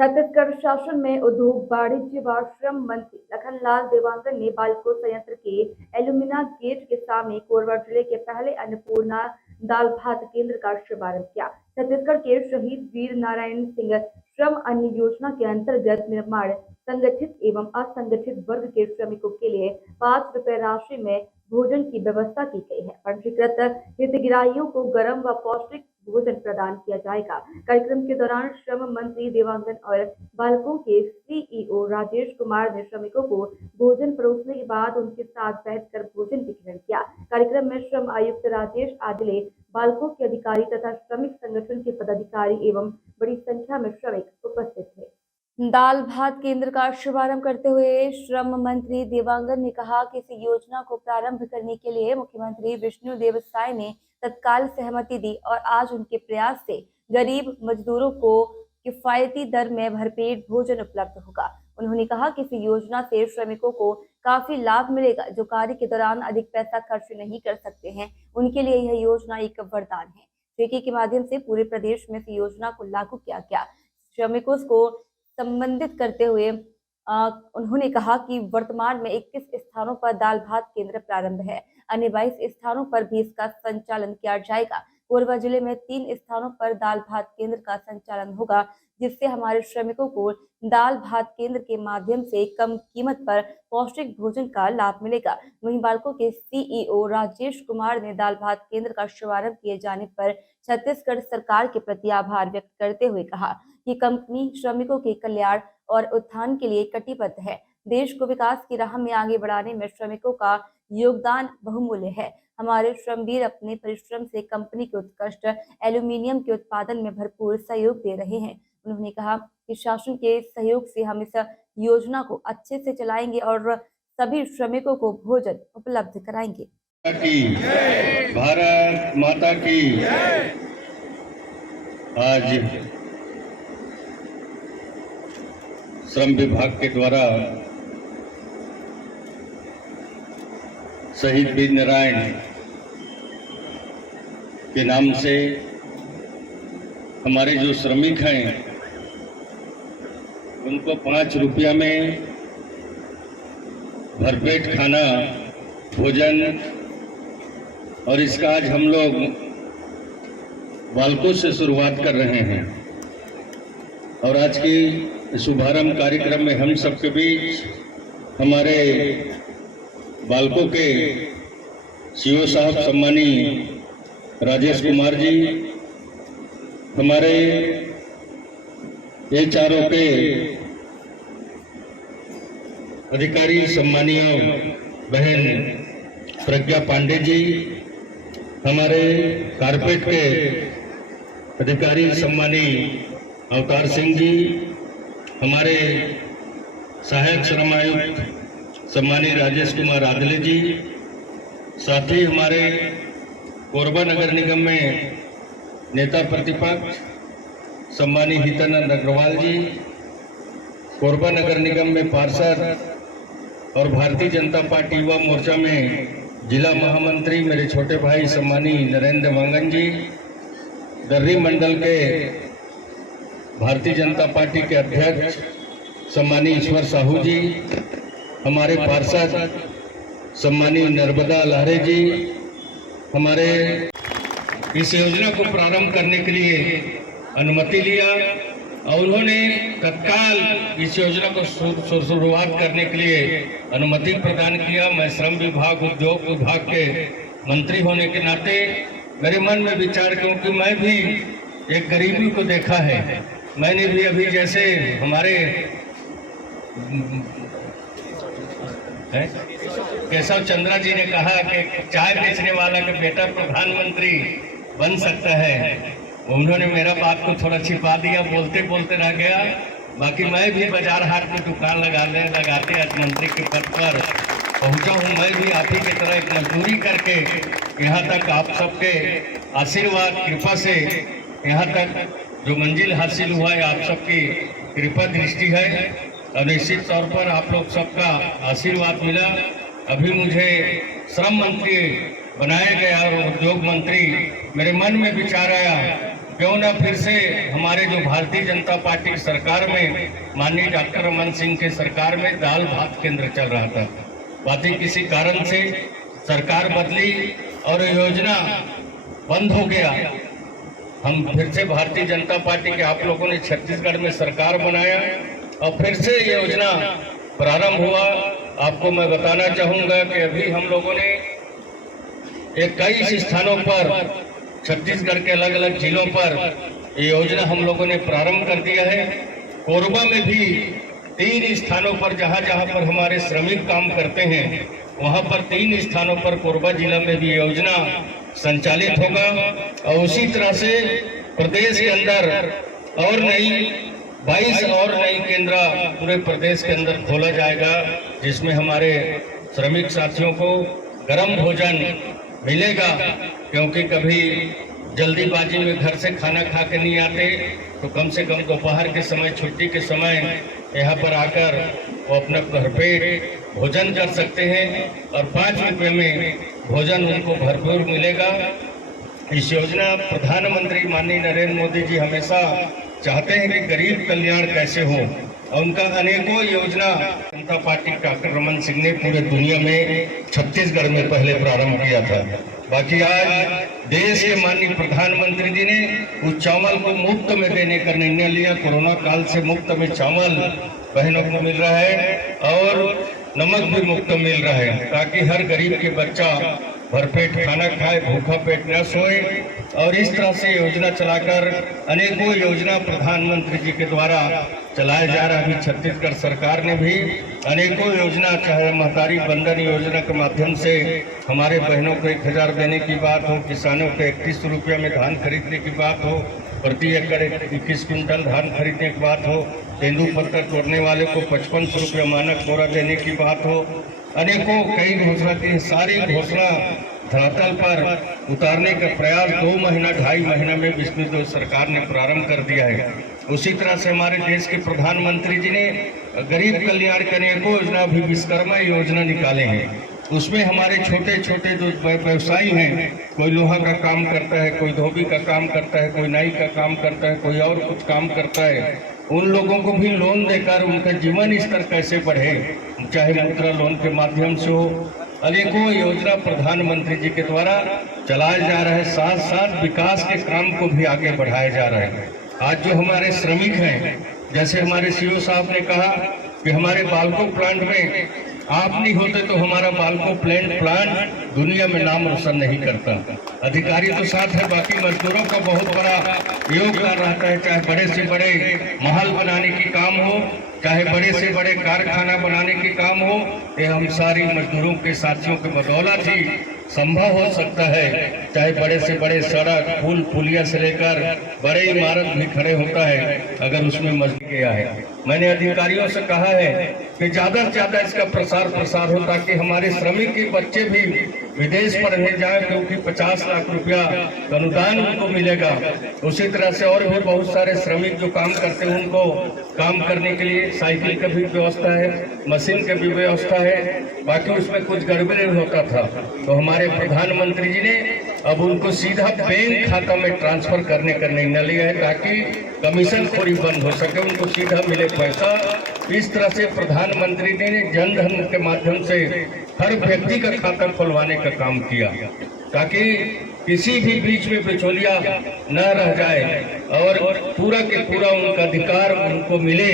छत्तीसगढ़ शासन में उद्योग वाणिज्य व श्रम मंत्री लखनलाल देवांगन ने बालको संयंत्र के एल्यूमिना गेट के सामने कोरबा जिले के पहले अन्नपूर्णा दाल भात केंद्र का शुभारंभ किया। छत्तीसगढ़ के शहीद वीर नारायण सिंह श्रम अन्न योजना के अंतर्गत निर्माण संगठित एवं असंगठित वर्ग के श्रमिकों के लिए 5 रुपए राशि में भोजन की व्यवस्था की गई है। पंजीकृत हितग्राहियों को गर्म व पौष्टिक भोजन प्रदान किया जाएगा। कार्यक्रम के दौरान श्रम मंत्री देवांगन और बालको के सीईओ राजेश कुमार ने श्रमिकों को भोजन परोसने के बाद उनके साथ बैठकर भोजन वितरण किया। कार्यक्रम में श्रम आयुक्त राजेश आदिले, बालको के अधिकारी तथा श्रमिक संगठन के पदाधिकारी एवं बड़ी संख्या में श्रमिक उपस्थित थे। दाल भात केंद्र का शुभारंभ करते हुए श्रम मंत्री देवांगन ने कहा कि इस योजना को प्रारंभ करने के लिए मुख्यमंत्री विष्णुदेव साय ने तत्काल सहमति दी और आज उनके प्रयास से गरीब मजदूरों को किफायती दर में भरपेट भोजन उपलब्ध होगा। उन्होंने कहा कि इस योजना से श्रमिकों को काफी लाभ मिलेगा। जो कार्य के दौरान अधिक पैसा खर्च नहीं कर सकते हैं, उनके लिए यह योजना एक वरदान है। ठेके के माध्यम से पूरे प्रदेश में इस योजना को लागू किया गया। श्रमिकों को संबंधित करते हुए उन्होंने कहा कि वर्तमान में 21 स्थानों पर दाल भात केंद्र प्रारंभ है। अन्य 22 स्थानों पर भी इसका संचालन किया जाएगा। कोरबा जिले में 3 स्थानों पर दाल भात केंद्र का संचालन होगा, जिससे हमारे श्रमिकों को दाल भात केंद्र के माध्यम से कम कीमत पर पौष्टिक भोजन का लाभ मिलेगा। वहीं बालको के सीईओ राजेश कुमार ने दाल भात केंद्र का शुभारंभ किए जाने पर छत्तीसगढ़ सरकार के प्रति आभार व्यक्त करते हुए कहा कि कंपनी श्रमिकों के कल्याण और उत्थान के लिए कटिबद्ध है। देश को विकास की राह में आगे बढ़ाने में श्रमिकों का योगदान बहुमूल्य है। हमारे श्रमवीर अपने परिश्रम से कंपनी के उत्कृष्ट एल्यूमीनियम के उत्पादन में भरपूर सहयोग दे रहे हैं। उन्होंने कहा कि शासन के सहयोग से हम इस योजना को अच्छे से चलाएंगे और सभी श्रमिकों को भोजन उपलब्ध कराएंगे। भारत माता की। आज श्रम विभाग के द्वारा शहीद वीर नारायण के नाम से हमारे जो श्रमिक हैं उनको 5 रुपया में भरपेट खाना भोजन, और इसका आज हम लोग बालकों से शुरुआत कर रहे हैं। और आज की शुभारंभ कार्यक्रम में हम सबके बीच हमारे बालकों के सीईओ साहब सम्मानीय राजेश कुमार जी, हमारे एचआरओ के अधिकारी सम्मानीय बहन प्रज्ञा पांडे जी, हमारे कारपेट के अधिकारी सम्मानीय अवतार सिंह जी, हमारे सहायक श्रम आयुक्त सम्मानीय राजेश कुमार आदिले जी, साथ ही हमारे कोरबा नगर निगम में नेता प्रतिपक्ष सम्मानीय हितानंद अग्रवाल जी, कोरबा नगर निगम में पार्षद और भारतीय जनता पार्टी युवा मोर्चा में जिला महामंत्री मेरे छोटे भाई सम्मानीय नरेंद्र वांगन जी, दर्री मंडल के भारतीय जनता पार्टी के अध्यक्ष सम्मानीय ईश्वर साहू जी, हमारे पार्षद सम्मानीय नर्मदा लहरे जी, हमारे इस योजना को प्रारंभ करने के लिए अनुमति लिया और उन्होंने तत्काल इस योजना को शुरुआत करने के लिए अनुमति प्रदान किया। मैं श्रम विभाग उद्योग विभाग के मंत्री होने के नाते मेरे मन में विचार क्योंकि मैं भी एक गरीबी को देखा है। मैंने भी अभी जैसे हमारे केशव चंद्रा जी ने कहा कि चाय बेचने वाला का बेटा प्रधानमंत्री बन सकता है, उन्होंने मेरा बात को थोड़ा छिपा दिया, बोलते बोलते रह गया। बाकी मैं भी बाजार हाट में दुकान लगाते आज मंत्री के पद पर पहुंचा हूं। मैं भी आप ही की तरह एक मजदूरी करके यहाँ तक आप सबके आशीर्वाद कृपा से यहाँ तक जो मंजिल हासिल हुआ है आप सबकी कृपा दृष्टि है और निश्चित तौर पर आप लोग सबका आशीर्वाद मिला। अभी मुझे श्रम मंत्री बनाया गया और उद्योग मंत्री, मेरे मन में विचार आया क्यों ना फिर से हमारे जो भारतीय जनता पार्टी की सरकार में माननीय डॉक्टर रमन सिंह के सरकार में दाल भात केंद्र चल रहा था। बाकी किसी कारण से सरकार बदली और योजना बंद हो गया। हम फिर से भारतीय जनता पार्टी के आप लोगों ने छत्तीसगढ़ में सरकार बनाया और फिर से ये योजना प्रारंभ हुआ। आपको मैं बताना चाहूंगा कि अभी हम लोगों ने 21 स्थानों पर छत्तीसगढ़ के अलग अलग जिलों पर ये योजना हम लोगों ने प्रारंभ कर दिया है। कोरबा में भी 3 स्थानों पर जहां जहां पर हमारे श्रमिक काम करते हैं वहां पर 3 स्थानों पर कोरबा जिला में भी योजना संचालित होगा। और उसी तरह से प्रदेश के अंदर और 22 और नई केंद्र पूरे प्रदेश के अंदर खोला जाएगा, जिसमें हमारे श्रमिक साथियों को गर्म भोजन मिलेगा। क्योंकि कभी जल्दीबाजी में घर से खाना खा के नहीं आते तो कम से कम दोपहर के समय, छुट्टी के समय यहाँ पर आकर वो अपना भरपेट भोजन कर सकते हैं और 5 रुपये में भोजन उनको भरपूर मिलेगा। इस योजना प्रधानमंत्री माननीय नरेंद्र मोदी जी हमेशा चाहते हैं कि गरीब कल्याण कैसे हो, और उनका अनेकों योजना जनता पार्टी डॉक्टर रमन सिंह ने पूरे दुनिया में छत्तीसगढ़ में पहले प्रारंभ किया था। बाकी आज देश के माननीय प्रधानमंत्री जी ने उस चावल को मुफ्त में देने का निर्णय लिया। कोरोना काल से मुफ्त में चावल बहनों को मिल रहा है और नमक भी मुफ्त मिल रहा है, ताकि हर गरीब के बच्चा भरपेट खाना खाए, भूखा पेट न सोए। और इस तरह से योजना चलाकर अनेकों योजना प्रधानमंत्री जी के द्वारा चलाया जा रहा है। छत्तीसगढ़ सरकार ने भी अनेकों योजना, चाहे महतारी बंधन योजना के माध्यम से हमारे बहनों को 1000 देने की बात हो, किसानों को 31 रुपये में धान खरीदने की बात हो, प्रति एकड़ 21 क्विंटल धान खरीदने की बात हो, तेंदुपत्ता तोड़ने वाले को 55 रुपये मानक बोरा देने की बात हो, अनेकों कई घोषणा की। सारी घोषणा धरातल पर उतारने का प्रयास 2 महीना 2.5 महीना में विष्णु सरकार ने प्रारंभ कर दिया है। उसी तरह से हमारे देश के प्रधानमंत्री जी ने गरीब कल्याण के अनेकों योजना भी विश्वकर्मा योजना निकाले हैं। उसमें हमारे छोटे छोटे जो व्यवसायी हैं, कोई लोहा का काम करता है, कोई धोबी का काम करता है, कोई नाई का काम करता है, कोई और कुछ काम करता है, उन लोगों को भी लोन देकर उनका जीवन स्तर कैसे बढ़े, चाहे मुद्रा लोन के माध्यम से हो। अनेकों योजना प्रधानमंत्री जी के द्वारा चलाया जा रहा है। साथ साथ विकास के काम को भी आगे बढ़ाया जा रहा है। आज जो हमारे श्रमिक हैं, जैसे हमारे सीओ साहब ने कहा कि हमारे बालको प्लांट में आप नहीं होते तो हमारा बालको प्लांट दुनिया में नाम रोशन नहीं करता। अधिकारी तो साथ है, बाकी मजदूरों का बहुत बड़ा योगदान रहता है। चाहे बड़े से बड़े महल बनाने की काम हो, चाहे बड़े से बड़े कारखाना बनाने की काम हो, ये हम सारी मजदूरों के साथियों के बदौलत ही संभव हो सकता है। चाहे बड़े से बड़े सड़क, पुल, पुलिया से लेकर बड़े इमारत भी खड़े होता है अगर उसमें मजदूर किया है। मैंने अधिकारियों से कहा है कि ज्यादा से ज्यादा इसका प्रसार हो, ताकि हमारे श्रमिक के बच्चे भी विदेश पढ़ने जाए, क्योंकि 50 लाख रुपया अनुदान उनको मिलेगा। उसी तरह से और भी बहुत सारे श्रमिक जो काम करते हैं उनको काम करने के लिए साइकिल का भी व्यवस्था है, मशीन का भी व्यवस्था है। बाकी उसमें कुछ गड़बड़ी होता था तो हमारे प्रधानमंत्री जी ने अब उनको सीधा बैंक खाता में ट्रांसफर करने का निर्णय लिया है, ताकि कमीशन खोरी बंद हो सके, उनको सीधा मिले पैसा। इस तरह से प्रधानमंत्री ने जन धन के माध्यम से हर व्यक्ति का खाता खुलवाने का काम किया, ताकि किसी भी बीच में बिचौलिया न रह जाए और पूरा के पूरा उनका अधिकार उनको मिले।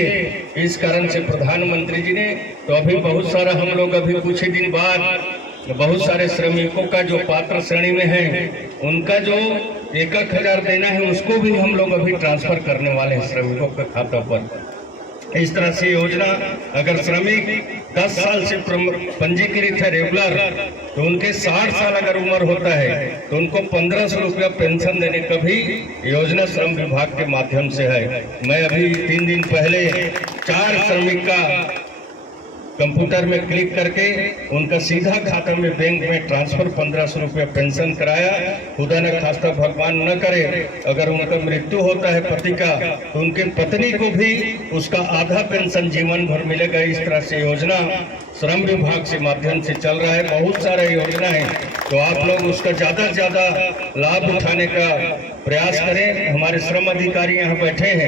इस कारण से प्रधानमंत्री जी ने तो अभी बहुत सारा हम लोग अभी कुछ ही दिन बाद बहुत सारे श्रमिकों का जो पात्र श्रेणी में है उनका जो 1,000 देना है उसको भी हम लोग अभी ट्रांसफर करने वाले हैं श्रमिकों के खाता पर। इस तरह से योजना, अगर श्रमिक 10 साल से पंजीकृत है रेगुलर, तो उनके 60 साल अगर उम्र होता है तो उनको 1500 रुपया पेंशन देने का भी योजना श्रम विभाग के माध्यम से है। मैं अभी 3 दिन पहले 4 श्रमिक का कंप्यूटर में क्लिक करके उनका सीधा खाता में बैंक में ट्रांसफर 1500 रुपया पेंशन कराया। खुदा न खास्ता भगवान न करे अगर उनका मृत्यु होता है पति का, तो उनके पत्नी को भी उसका आधा पेंशन जीवन भर मिलेगा। इस तरह से योजना श्रम विभाग से माध्यम से चल रहा है। बहुत सारे योजना है, तो आप लोग उसका ज़्यादा से ज़्यादा लाभ उठाने का प्रयास करें। हमारे श्रम अधिकारी यहाँ बैठे हैं,